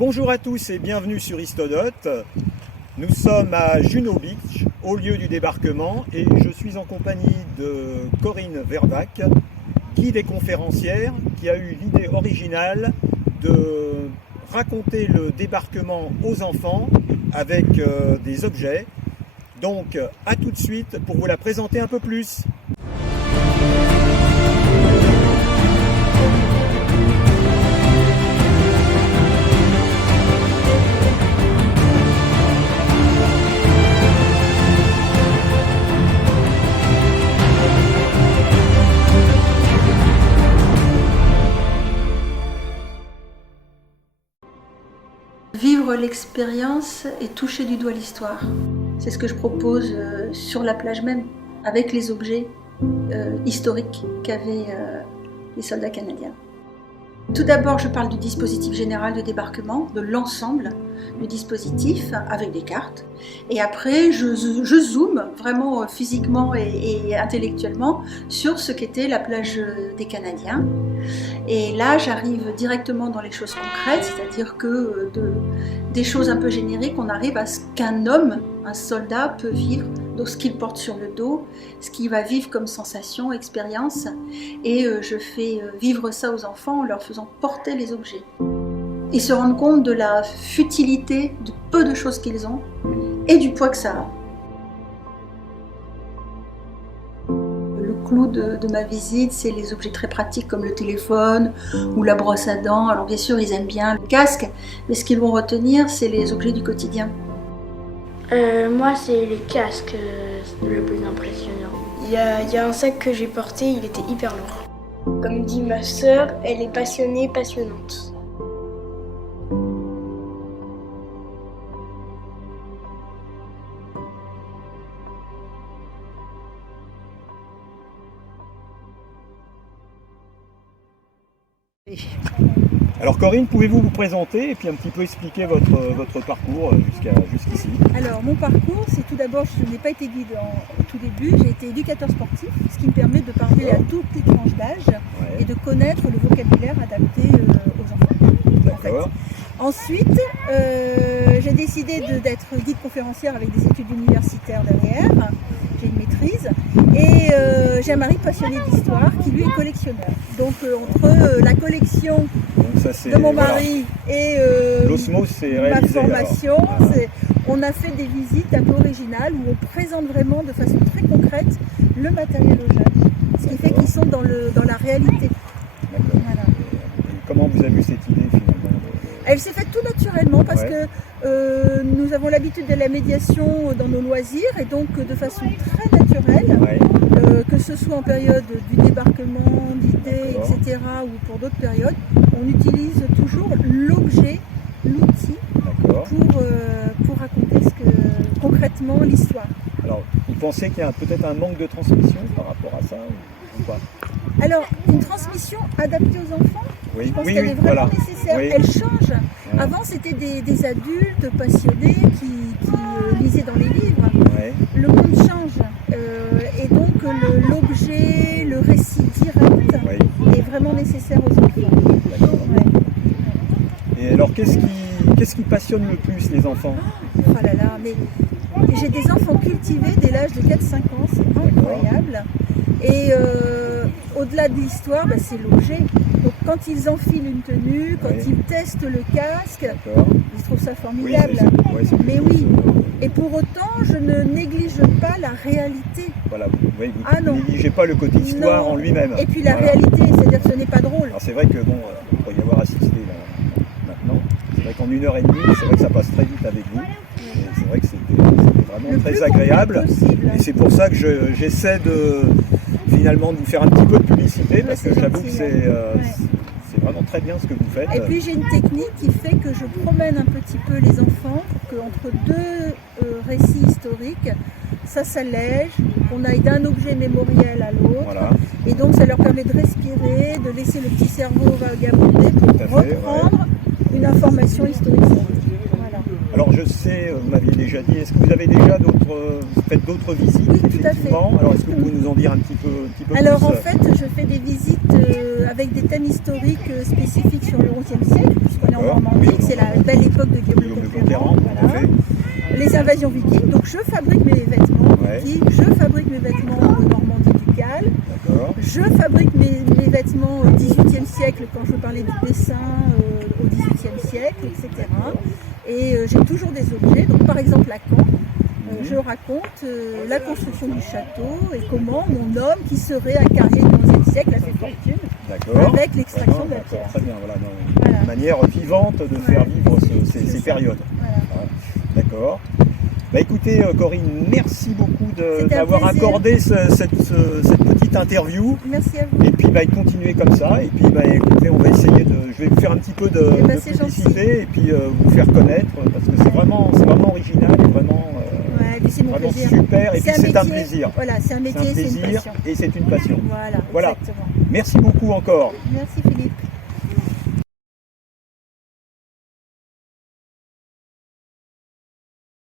Bonjour à tous et bienvenue sur Histodot. Nous sommes à Juno Beach, au lieu du débarquement, et je suis en compagnie de Corinne Verbach, guide et conférencière, qui a eu l'idée originale de raconter le débarquement aux enfants avec des objets. Donc à tout de suite pour vous la présenter un peu plus. Vivre l'expérience et toucher du doigt l'histoire. C'est ce que je propose sur la plage même, avec les objets historiques qu'avaient les soldats canadiens. Tout d'abord, je parle du dispositif général de débarquement, de l'ensemble du dispositif avec des cartes. Et après, je zoome vraiment physiquement et intellectuellement sur ce qu'était la plage des Canadiens. Et là, j'arrive directement dans les choses concrètes, c'est-à-dire que des choses un peu génériques, on arrive à ce qu'un homme, un soldat, peut vivre, donc ce qu'il porte sur le dos, ce qu'il va vivre comme sensation, expérience. Et je fais vivre ça aux enfants en leur faisant porter les objets. Ils se rendent compte de la futilité du peu de choses qu'ils ont et du poids que ça a. Le clou de ma visite, c'est les objets très pratiques comme le téléphone ou la brosse à dents. Alors bien sûr, ils aiment bien le casque, mais ce qu'ils vont retenir, c'est les objets du quotidien. Moi, c'est les casques le plus impressionnant. Il y a un sac que j'ai porté, il était hyper lourd. Comme dit ma sœur, elle est passionnée, passionnante. Alors Corinne, pouvez-vous vous présenter et puis un petit peu expliquer votre parcours jusqu'ici? Alors mon parcours, c'est tout d'abord, je n'ai pas été guide au tout début, j'ai été éducateur sportif, ce qui me permet de parler à toutes les tranches d'âge et de connaître le vocabulaire adapté aux enfants. En fait. Ensuite, j'ai décidé d'être guide conférencière avec des études universitaires derrière, j'ai une maîtrise, et j'ai un mari passionné d'histoire qui lui est collectionneur. Donc entre la collection de mon mari et ma formation, on a fait des visites un peu originales où on présente vraiment de façon très concrète le matériel aux jeunes, ce qui fait qu'ils sont dans la réalité. Voilà. Et comment vous avez eu cette idée finalement? Elle s'est faite tout naturellement parce que nous avons l'habitude de la médiation dans nos loisirs et donc de façon très naturelle, que ce soit en période du débarquement, d'idées, etc. ou pour d'autres périodes, on utilise toujours l'objet, l'outil pour raconter concrètement l'histoire. Alors, vous pensez qu'il y a peut-être un manque de transmission par rapport à ça ou pas? Alors, une transmission adaptée aux enfants, je pense qu'elle est vraiment nécessaire. Oui. Elle change. Avant, c'était des adultes passionnés qui lisaient dans les livres. Le monde change. Et donc, l'objet, le récit direct est vraiment nécessaire aux enfants. Et alors, qu'est-ce qui passionne le plus les enfants? Oh là là, mais j'ai des enfants cultivés dès l'âge de 4-5 ans, c'est incroyable. Et au-delà de l'histoire, c'est l'objet. Donc quand ils enfilent une tenue, quand ils testent le casque, ils trouvent ça formidable. Mais oui, et pour autant, je ne néglige pas la réalité. Voilà, vous ne négligez pas le côté histoire en lui-même. Et puis la réalité, c'est-à-dire que ce n'est pas drôle. Alors c'est vrai que pour y avoir assisté là, maintenant, c'est vrai qu'en 1h30, c'est vrai que ça passe très vite avec vous. Et c'est vrai que c'était vraiment très agréable. Et c'est pour ça que j'essaie finalement de vous faire un petit peu de publicité parce que j'avoue que c'est vraiment très bien ce que vous faites. Et puis j'ai une technique qui fait que je promène un petit peu les enfants pour qu'entre deux récits historiques, ça s'allège, qu'on aille d'un objet mémoriel à l'autre. Et donc ça leur permet de respirer, de laisser le petit cerveau vagabonder pour reprendre une information historique. Alors je sais, vous m'aviez déjà dit, est-ce que vous avez déjà faites d'autres visites? Oui, tout à fait. Alors est-ce que vous pouvez nous en dire un petit peu Alors plus? En fait, je fais des visites avec des thèmes historiques spécifiques sur le XIe siècle, puisqu'on est en Normandie, que c'est la belle époque de Guillaume Guillaume le le Conquérant. Conquérant, tout à Voilà. fait. Les invasions vikings, donc je fabrique mes vêtements Ouais. vikings, je fabrique mes vêtements en Normandie ducale, D'accord. je fabrique mes vêtements au XVIIIe siècle quand je parlais du dessin au XVIIIe siècle, etc. Et j'ai toujours des objets, donc par exemple à Caen, je raconte la construction du château et comment mon homme qui serait un carrier du XIe siècle a fait fortune D'accord. avec l'extraction de la D'accord, pierre. très bien, voilà, non, Voilà. une manière vivante de faire vivre ces périodes. Voilà. D'accord. Bah écoutez Corinne, merci beaucoup de C'était un m'avoir plaisir. accordé cette petite interview. Merci à vous. Et puis bah, continuez comme ça. Et puis bah, écoutez, on va essayer je vais vous faire un petit peu de Eh ben, de c'est publicité et puis vous faire connaître parce que c'est vraiment original et vraiment, Ouais, et puis c'est mon vraiment plaisir. super. Et puis c'est un métier. plaisir. Voilà, c'est un C'est un métier, c'est une plaisir passion. et c'est une passion. Voilà, Voilà. exactement. Merci beaucoup encore. Merci Philippe.